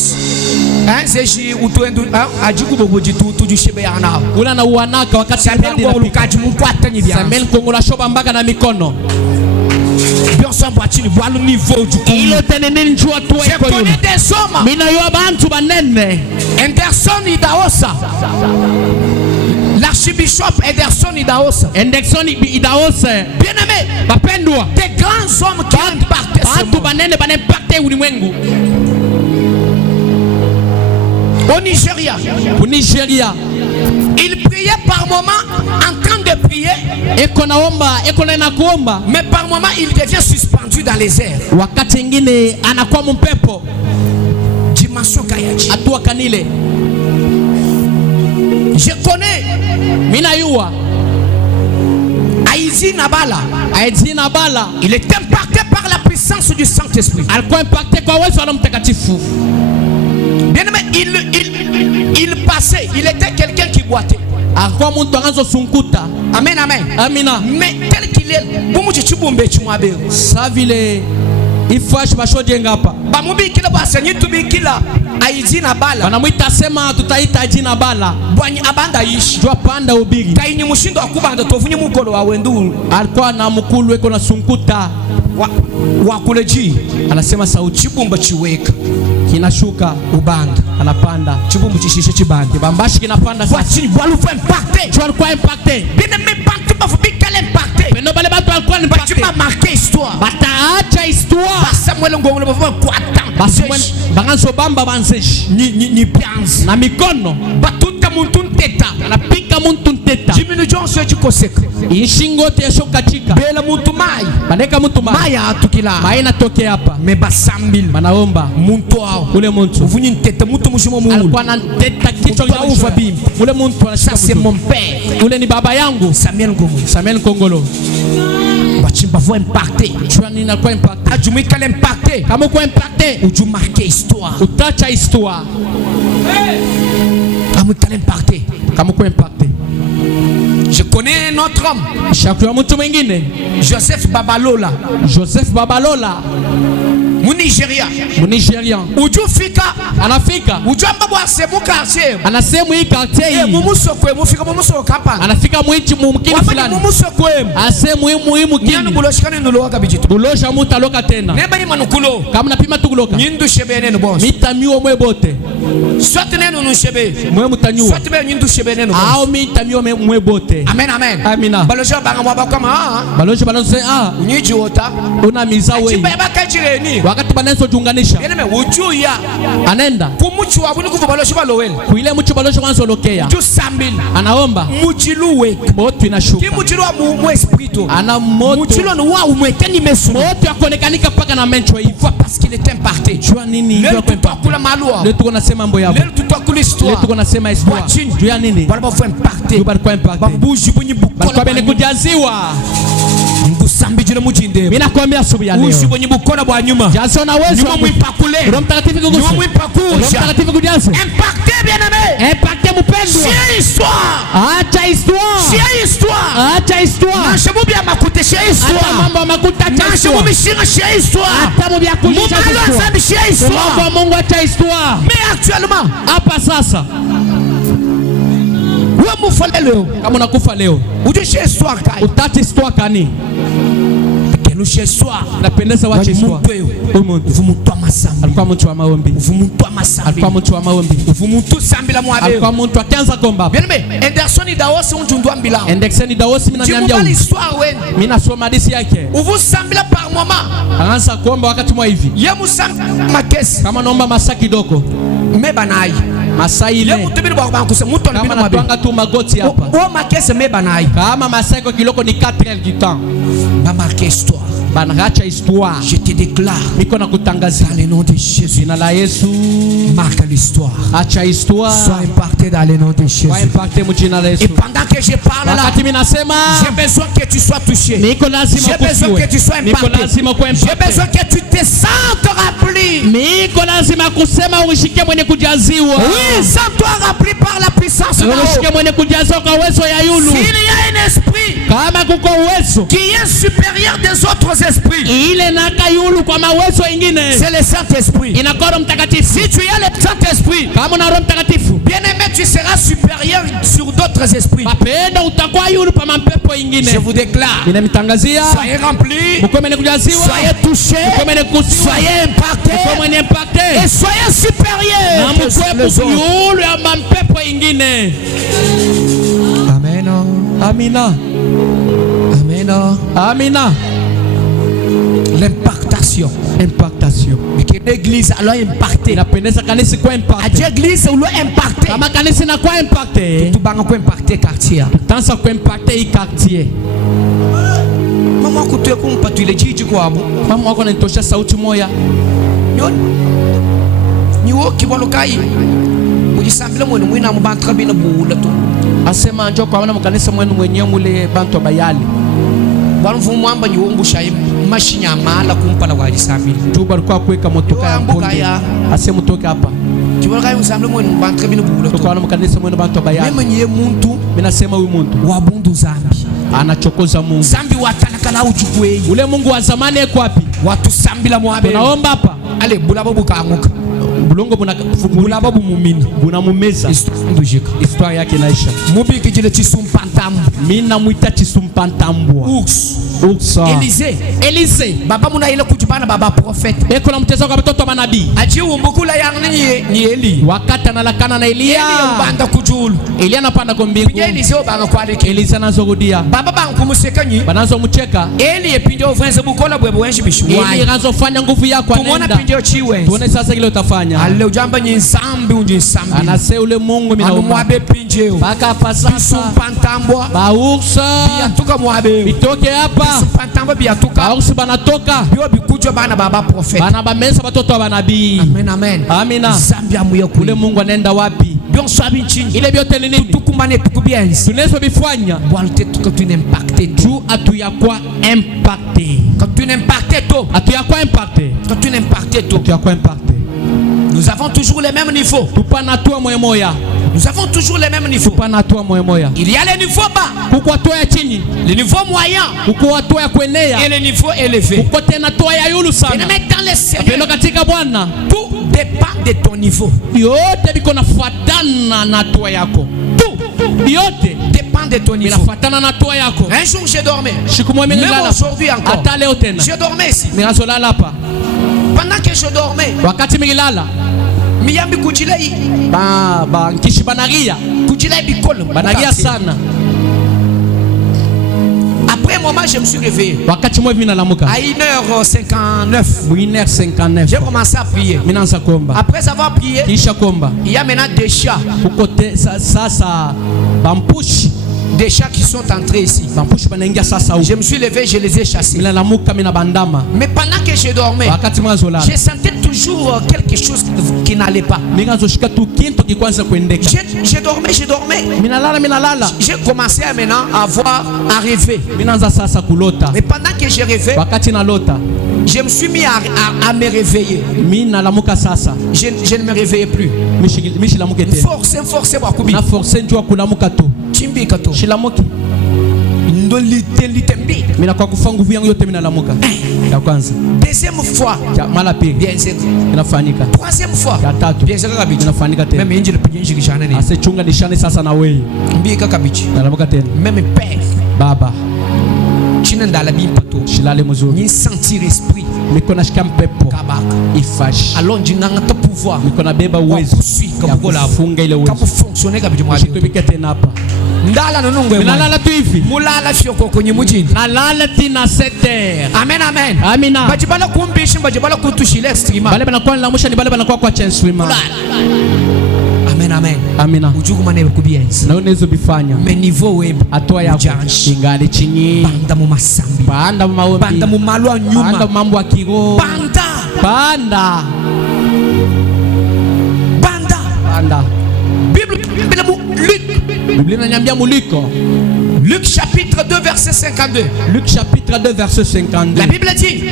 zeshi utuendu ajikubo bujitutu jushebe yana ula na uanaka wakati radi inapika Samuel Kongola shoba mbaka na mikono je connais des hommes. Anderson Idaosa, l'archbishop Anderson Idaosa, bien aimé, des grands hommes qui ont impacté au Nigeria. Il priait par moment en train de prier, mais par moment il devient suspendu dans les airs. Dimension Kayaji. Je connais Aïzi Nabala. Il est impacté par la puissance du Saint-Esprit. Bien aimé, il passait, il était quelqu'un qui boitait. Amen, amen. Mais tel qu'il est, ifash bashodi ngapa bamumbi kila basenyi tubikila aijina bala banamwita sema tutaita jina bala bwanyi abanda yishi jwa panda ubigi kaini mushindo akubanda tovunye mukolo wa wendu alikuwa na mukulu eko na sunkuta wa kuleji anasema sauti chibumba chiweka kinashuka ubanda anapanda chibumbu chishishe chibanda kibambashi kinapanda sasa chini bwalu fa impacté tu alikuwa impacté bien mais bantu bafubika l'impacté pendo bale batu batakuwa impacté, bachima marqué histoire, bataacha histoire, Samuel ngongolo bava kwa Samuel banganzo bamba banzeshi ni pianzi na mikono batuta muntu nteta anapika muntu nteta jiminu jonso chikoseka ishingo te yashoka chika bela muntu mai baneka muntu mai atukila mai natokea hapa me basambil banaomba muntu wao ule muntu uvunyi nteta muntu mushimo mu alikuwa na nteta kichwa ufa bimbi ule muntu ça c'est mon père, ule ni baba yangu Samuel Kongolo bachimba vo impacté chwani na kwa impacté ajumika l'impacté kama kwa impacté uju marqué histoire utacha histoire amika l'impacté kama kwa impacté. Je connais un autre homme, Shakura mtu mwingine Joseph Babalola mu Nigeria, Munigerian ujufika anafika ujamba bwa semu quartier anasemu hii quartier mumusokwe mufika mumusoko hapa anafika mwinchi mumkini fulani mumusokwe asemu muhimu kini nyana buloshikane nuloka bijitu bulosha muta aloka tena neba ni manukulo kama napima tukuloka nyindu shebene no boss mitamiwo mwe bote soit nenu nu shebe mwe mutanyuwa soit be nyindu shebene no boss ao mitamiwo mwe bote amen amen amina balosha banga mwa bakama balosha unyiji wota una miza wewe chiba bakajireni wakati banenso junganisha yene me ujuya anenda kumuchu wabuni kuva balosha balowel kuile muchu balosha kwanza olokea tu sambil anaomba muchiluwe moto inashuka kimuchilwa mu espirito ana moto muchilwa no wa umwekeni mesu moto akonekanika paka na mencho hivi parce qu'il est imparté jua nini ndio kwa kula malua leo tuko nasema mambo yao leo tutakula histoire leo tuko nasema histoire jua nini baba fo impacté balikuwa impacté babuji bunyi bukola balikuwa bene kujaziwa ngusambijile mujinde mimi nakwambia asubuhi ya leo ushi bunyi bukola bwa nyuma jazo na wezo nyuma mwipakule Roho Mtakatifu kugusa nyuma mwipakusha Roho Mtakatifu kujaza impacté bien aimé impacté mpendwa c'est histoire acha histoire c'est histoire acha histoire nashabu bya makute c'est hata histoire mambo makuta acha nashabu histoire mishinga c'est histoire hata mambo ya kulisha mumalo histoire asambi c'est histoire mambo ya Mungu acha histoire mais actuellement hapa sasa wewe mufale leo kama unakufa leo uje c'est histoire kai utacha histoire kani kenu c'est histoire napendeza wacha histoire huyu mtu uvumutu amasambi alikuwa mtu wa maombi uvumutu amasambi alikuwa mtu wa maombi uvumutu sambila mwabe alikuwa mtu akianza komba bien aimé Anderson Dawosi unjundwa mbila Anderson Dawosi mimi naniambia huyu histoire weni mimi nasoma hadithi yake uvu sambila par moment anaanza kuomba wakati mwa hivi ye musambila makesi kama naomba masaa kidogo meba nayi masaa ye ile mutubiri bwa bankuse muto kama natwanga tu magoti hapa o makesi meba nayi kama masaa iko kiloko ni 4 heures du temps ba marquer histoire banaacha histoire je te déclare miko na kutangazia dans le nom de Jésus jina la Yesu marque l'histoire acha histoire sois impacté dans le nom de Jésus kwa impacte mjina la Yesu et pendant que je parle là wakati mimi nasema j'ai besoin que tu sois touché niko lazima j'ai besoin que tu sois niko impacté lazima kwa j'ai besoin que tu te sentes rempli niko lazima kusema ushike mwenye kujaziwa oui sens-toi rempli par la puissance de ushike Dieu mwenye kujaziwa kwa uwezo ya yulu s'il y a un esprit kama kuko uwezo qui est supérieur des autres esprits ile naka yulu kwa mawezo ingine c'est le Saint-Esprit inakuwa Roho Mtakatifu si tu as le Saint-Esprit kama una Roho Mtakatifu bien-aimé tu seras supérieur sur d'autres esprits mapendo utakuwa yulu pa mapepo ingine je vous déclare inamitangazia soyez remplis mko mwenye kujaziwa soyez touchés mko mwenye kusiwa soyez impactés mko mwenye impacte et soyez supérieurs na mkwepo yulu ya mapepo ingine amen amina amen amina l'impactation impactation que l'église alors impacté inapendeza kanisa kwa impact l'église ou impacté kama kanisa na kwa impact tu banga kwa impacté quartier tansa kwa impact hii quartier mama kutoe kumpa tu ile jiji kwabo mama wako anatosha sauti moya ni woki bolokai mujisambile mwenu mwina mubantra bina bula tu asema njoo kwa wana mkanisa mwenu mwenyewe mule bantu bayali bwana mwamba ni wongusha mashinya mala kumpala kwa jisambile tu balikuwa kuweka motoka ya mponde ase mutoke hapa kibolokai msambile mwenu mubantra bina bula tu kwa wana mkanisa mwenu bantu bayali mimi nye muntu mimi nasema huyu muntu wa bundu zambi anachokoza Mungu zambi watanakala uchukue ule Mungu wa zamani yuko wapi watu sambila mwabe tunaomba hapa ale bulabo bukamuka bulongo bunabula bumumina bunamumeza ndujika histoire yake inaisha. Mubiki jile chisumpantambu Mina muita chisumpantambwa Ursa Elise baba muna ile kujibana baba prophète eko na mtezo kwa mtoto wa manabii aji umbukula yang ni Eli wakati analakana na Elia ubanda kujulu Elia anapanda kwa mbingu Elise obanga kwa deke Elise anazorudia baba bangu musekanyi banazo mcheka Eli epinde ofense bukola bwebo wenshi bishuwa Eli anazofanya nguvu yako anaenda tumona pinde chiwe tuone sasa kile utafanya ale ujamba nyinsambi unjinsambi anase ule Mungu mina mwabe pinje baka pasasa sumpantambwa baursa biatuka mwabe bitoke hapa sumpantambwa biatuka baursa banatoka bio bikujo bana baba prophète bana bamesa batoto wa manabii amen amen amina zambia muye kule Mungu anaenda wapi bion swabi nchini ile biote ni nini tukumbane tukubienzi tuneso bifanya bolte tuko tu n'impacté tu atuyakwa impacté quand tu n'impacté to atuyakwa impacté quand tu n'impacté to atuyakwa impacté nous avons toujours les mêmes niveaux tupana tua moya moya nous avons toujours les mêmes niveaux tupana tua moya moya il y a les niveaux bas kuko tua ya chini le niveau moyen kuko tua ya kuenea et le niveau élevé kuko tena tua ya yulu sana et mais dans les pendo seigneurs katika Bwana tout dépend de ton niveau yote biko nafuatana na tua yako tout yote dépend de ton niveau inafuatana na tua yako un jour j'ai dormi même aujourd'hui encore hata leo tena j'ai dormi ici ninazolala hapa pendant que je dormais wakati milala miyambi kujilei ba nkishi banagia kujilei bikolo banagia sana. Après un moment, je me suis réveillé. Wakati mwe vina lamuka. À 1h59. 1h59. J'ai commencé à prier. Minanza komba. Après avoir prié, kisha komba. Il y a maintenant des chats. Kukote sasa bampushi. Des chats qui sont entrés ici. Je me suis levé, je les ai chassés. Mais pendant que je dormais, je sentais toujours quelque chose qui n'allait pas. Je dormais. J'ai commencé à maintenant à rêver. Mais pendant que je rêvais, je me suis mis à me réveiller. Je ne me réveillais plus. Forcez beaucoup. Chimbi kato. Shilamoki. Ndolitembi. Mina kwa kufa nguvu yangu yote mina lamuka. Ya kwanza. Deuxième fois. Ya mala pili. Bien sûr. Inafanyika. Troisième fois. Ya tatu. Bien sûr kabiji. Inafanyika tena. Meme injili pijinji kishana ni. Ase chunga nishane sasa na wewe. Mbi kabiji. Nalamuka tena. Même père. Baba. Chinenda bimpato. Shilale mzuri. Ni sentir esprit. Niko nashika mpepo. Kabaka. Ifash. Alors njinanga to pouvoir. Niko nabeba uwezo. Kabukola funga ile uwezo. Kabu fonctionner kabiji mwa. Shitubike tena hapa. Ndala nonongwe. Nalala tu hivi. Mulala fyoko kwenye mujini. Nalala tina 7h. Amen amen. Amina. Bajibala kumbishi bajibala kutushile extrema. Bale banakuwa lamusha ni bale banakuwa kwa extrema. Amen amen. Amina. Ujugu mane kubienzi. Na unezo bifanya. Me niveau web atoa ya ingali chini. Banda mu masambi. Banda mu maombi. Banda mu malwa nyuma. Banda mu mambo ya kiroho. Banda. Banda. Banda. Banda. Bible inaniambia muliko. Luc chapitre 2 verset 52. Luc chapitre 2 verset 52. La Bible dit.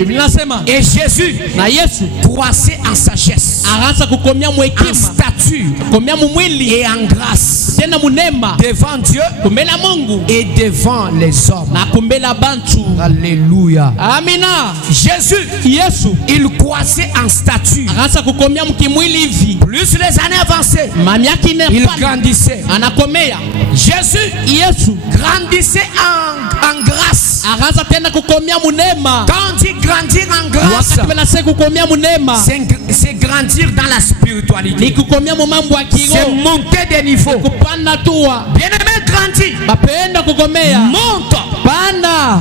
Et Jésus na Yesu croissait en sagesse. Aranza kukomia mwekima. En stature. Komia mwili et en grâce. Tena munema. Devant Dieu. Kumbela Mungu. Et devant les hommes. Na kumbela bantu. Alléluia. Amina. Jésus. Yesu. Il croissait en stature. Aranza kukomia mkimwili hivi. Plus les années avançaient. Il grandissait. Anakomea. Jésus. Yesu. Grandissait en grâce. Aranza tena kukomia munema. Quand on dit grandir en grâce, c'est grandir dans la spiritualité. C'est monter des niveaux. Bien-aimé, grandis. Monte.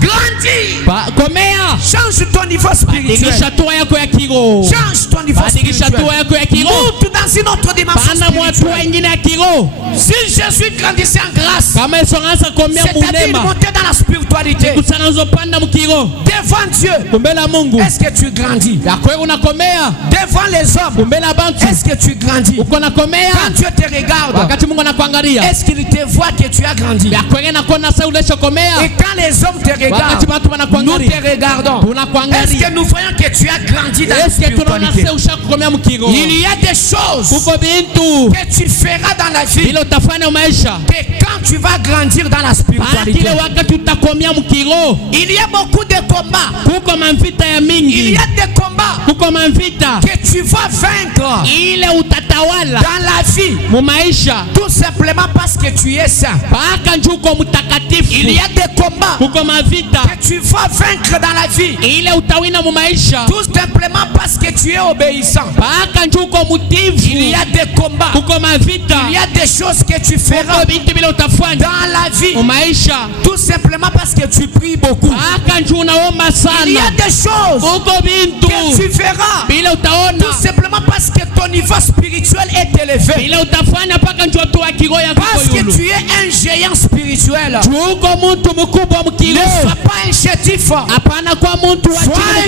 Grandis. Change ton niveau spirituel. Change ton niveau spirituel. Monte dans une autre dimension spirituelle. Si Jésus grandissait en grâce, c'est-à-dire monter dans la spiritualité. Devant Dieu, est-ce que tu grandis? Devant les hommes, est-ce que tu grandis? Quand Dieu te regarde, est-ce qu'il te voit que tu as grandi? Et quand les hommes te regardent, nous te regardons. Est-ce que nous voyons que tu as grandi dans la spiritualité? Il y a des choses que tu feras dans la vie que quand tu vas grandir dans la spiritualité. Il y a beaucoup de combats. Il y a des combats que tu vas vaincre dans la vie, tout simplement parce que tu es saint. Il y a des combats que tu vas vaincre dans la vie, tout simplement parce que tu es obéissant. Il y a des combats, il y a des choses que tu feras dans la vie, tout simplement parce que tu pries beaucoup. Il y a des choses que tu feras tout simplement parce que ton niveau spirituel est élevé, parce que tu es un géant spirituel. Ne sois pas un chétif, sois un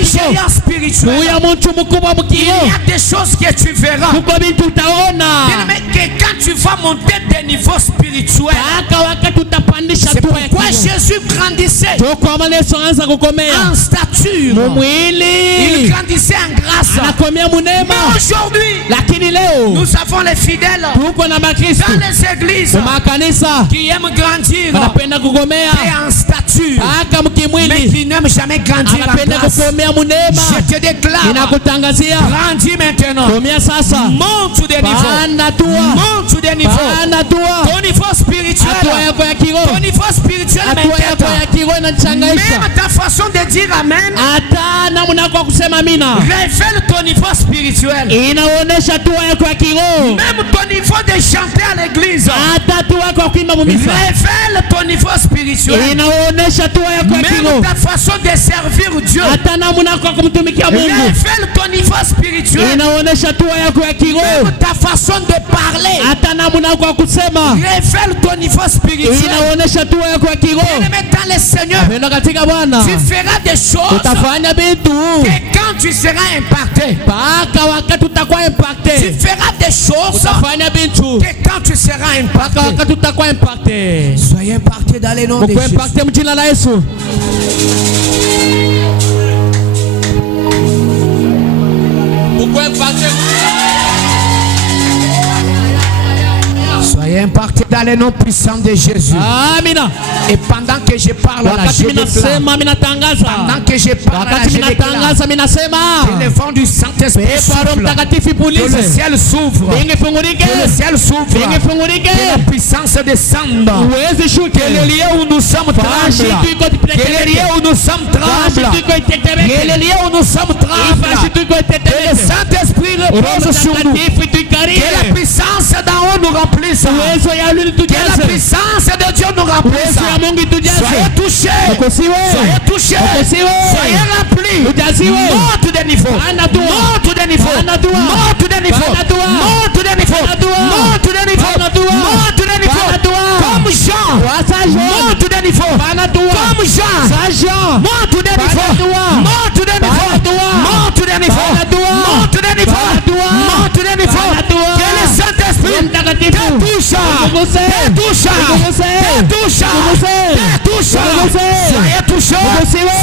géant spirituel. Il y a des choses que tu verras, mais que quand tu vas monter des niveaux spirituels, c'est pourquoi Jésus grandissait en stature, il grandissait en grâce. Mais aujourd'hui, nous avons les fidèles dans les églises qui aiment grandir et en stature, mais qui n'aiment jamais grandir en grâce. Je te déclare, grandis maintenant, monte des niveaux, monte des niveaux, ton niveau spirituel, ton niveau spirituel m'inquiète. Même ta façon de dire amen révèle ton niveau spirituel. Même ton niveau de chanter à l'église révèle ton niveau spirituel. Même ta façon de servir Dieu révèle ton niveau spirituel. Même ta façon de parler révèle ton niveau spirituel. Mais dans le Seigneur, tu feras des choses que quand tu seras impacté, tu feras des choses que quand tu seras impacté. Soyez impactés dans les noms de Jésus. Soyez impactés dans les noms puissants de Jésus. Amen. Et pendant que je parle là, je déclare. Pendant que je parle là, je déclare. Que le vent du Saint-Esprit souffle. Que le ciel s'ouvre. Que le ciel s'ouvre. Que la puissance descende. Que le lieu où nous sommes tremble. Que le lieu où nous sommes tremble. Que le lieu où nous sommes tremble. Que le Saint-Esprit repose sur nous. Que la puissance d'en haut nous remplisse. Que la puissance de Dieu nous remplisse. Soyez touchés. Soyez touchés. Soyez remplis. Monte des niveaux. Monte des niveaux. Monte des niveaux. Monte des niveaux. Monte des niveaux. Monte des niveaux. Comme Jean. Monte des niveaux. Comme Jean. Monte des niveaux. Monte des niveaux. Monte des niveaux. Monte des niveaux. Monte des niveaux. Que le Saint-Esprit te touche. Te touche. Te touche. Te touche. Soyez touchés.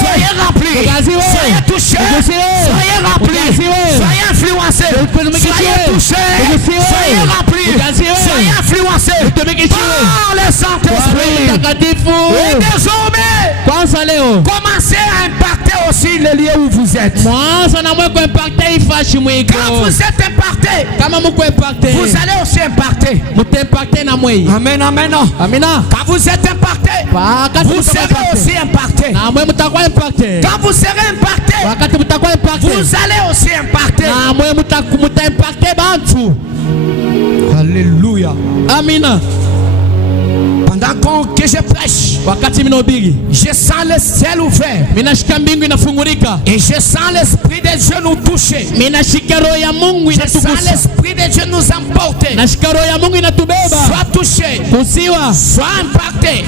Soyez remplis. Soyez touchés. Soyez remplis. Soyez influencés. Soyez touchés. Soyez remplis. Soyez influencés par le Saint-Esprit. Et désormais, commencez à impacter aussi les lieux où vous êtes. Quand vous êtes impacté, vous allez aussi impacter. Amen, amen. Quand vous êtes impacté, vous serez aussi impacté. Quand vous serez impacté, vous allez aussi impacter. Alléluia. Amen. Pendant que je prêche, je sens le ciel ouvert et je sens l'Esprit de Dieu nous toucher. Je sens l'Esprit de Dieu nous emporter. Sois touché, sois impacté,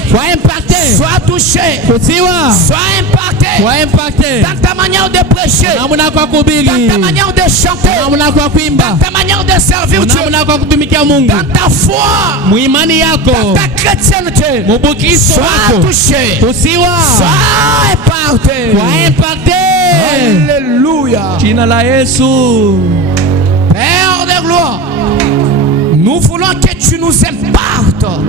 sois touché, sois impacté dans ta manière de prêcher, dans ta manière de chanter, dans ta manière de servir Dieu, dans ta foi, dans ta chrétienté. chrétienté soit touchée, soit impactée. Alléluia. Jina la Yesu. Père de gloire, nous voulons que tu nous impartes.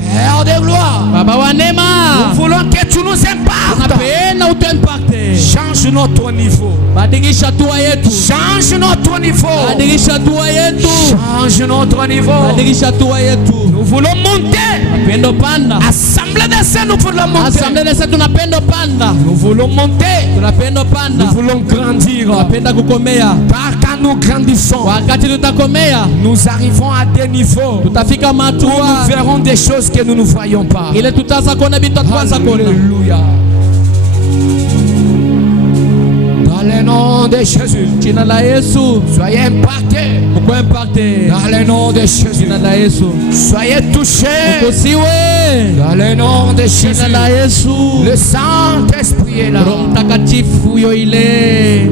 Père de gloire, Baba wa neema, nous voulons que tu nous impartes. tunapenda utuimpacte. Change notre niveau. Badilisha hatua yetu. Change notre niveau. Badilisha hatua yetu. Change notre niveau. Badilisha hatua yetu. Nous voulons monter. Tunapenda panda. Assemblée de saints, nous voulons monter. Assemblée de saints, tunapenda panda. Nous voulons monter. Tunapenda panda. Nous voulons grandir. Tunapenda kukomea. Car quand nous grandissons, Wakati tutakomea, nous arrivons à des niveaux tutafika où matua nous verrons des choses que nous ne voyons pas. ile tutaanza kuona vitu hatuanza kuona. Alléluia. Dans le nom de Jésus, Jina la Yesu, soyez impactés. uko impacte. Dans le nom de Jésus, Jina la Yesu, soyez touchés. usiwe. Dans le nom de Jésus, Jina la Yesu, le Saint-Esprit est là. Roho Mtakatifu yo ile.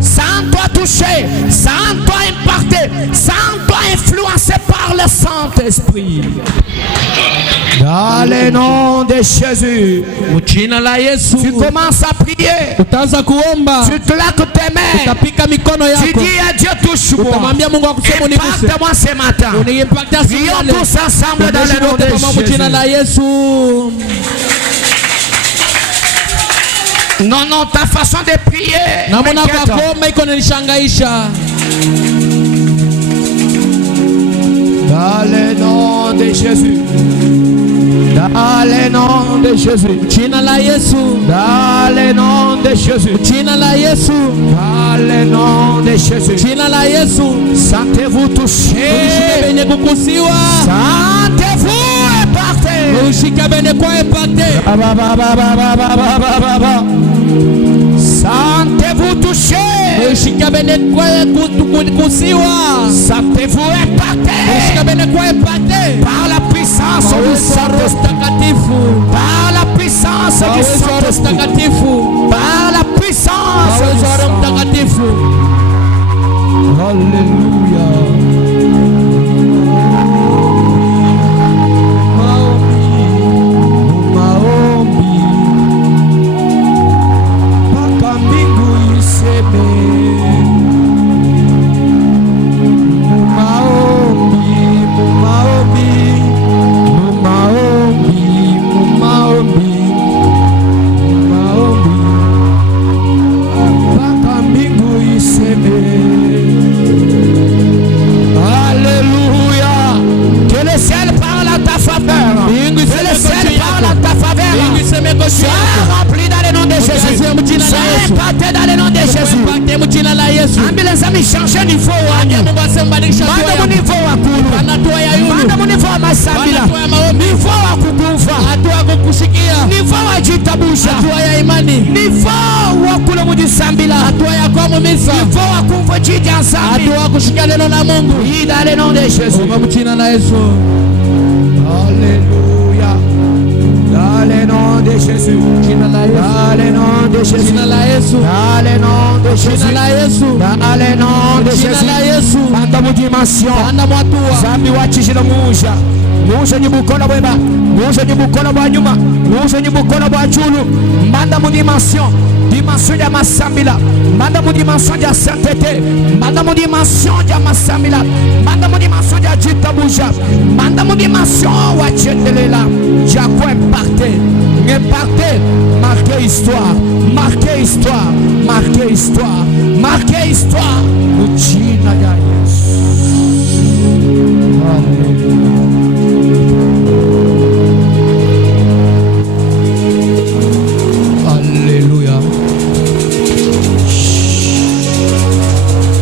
Sans-toi touché, sans-toi impacté, sans-toi influencé par le Saint-Esprit. Dans le nom de Jésus, Jina la Yesu, tu commences à prier. utaanza kuomba. Tu claques tes mains. Utapika mikono Tu yako. dis à Dieu, touche-moi. Utamwambia Mungu akusema uniguse. Impacte-moi ce matin. Uniimpacte asubuhi Prions ya leo. tous ensemble dans le nom de Tunaomba jina la Jésus. Yesu. Non, non, ta façon de prier. Namna m'inquiète. kwa kuomba iko nilishangaisha. Dans le nom de Jésus. Dans le nom de Jésus. Jina la Yesu. Dans le nom de Jésus. Jina la Yesu. Dans le nom de Jésus. Jina la Yesu. Sentez-vous touché. Ushike benye kukusiwa. Sentez-vous impacté. Ushike benye kwa impacte. Sentez-vous touché. Ushike benye kwa kukusiwa. Sentez-vous impacté. Ushike benye kwa impacte. Par la puissance du Saint-Esprit. Takatifu. Par la puissance du Saint-Esprit. Takatifu. Par la puissance du Roho Mtakatifu. Alléluia. Maombi. Mpaka mbingu iseme. Maombi, maombi, maombi, maombi, maombi. Mpaka mbingu iseme. Alléluia. Que le ciel parle à ta faveur. Que le ciel parle à ta faveur. Sois rempli dans le nom de Jésus. Sois impacté dans le nom de Jésus. Ambulance ami changer niveau wangu. Manda mu niveau wa kulu. Manda mu niveau wa masambila. Niveau wa kukufa. Niveau wa jitabusha. Niveau wa kula mu disambila. Niveau wa kumva jiji ensemble. Dans le nom de Jésus. Alléluia. Dans le nom de Jésus. Dans le nom de Jésus. Dans le nom de Jésus. Dans le nom de Jésus. Panda mu dimension. Zambi wachishira musha. Musha ni bukola bweba. Musha ni bukola bwa nyuma. Musha ni bukola bwa chulu. Manda mu dimension. Dimension ya masambila. Manda mu dimension ya sainteté. Manda mu dimension ya masambila. Manda mu dimension ya jitabusha. Manda mu dimension wa chendelela. Jako impacté. Impacté. Marquer histoire. Marquer histoire. Marquer histoire. Marquer histoire. Uchina ya Yesu. Amen.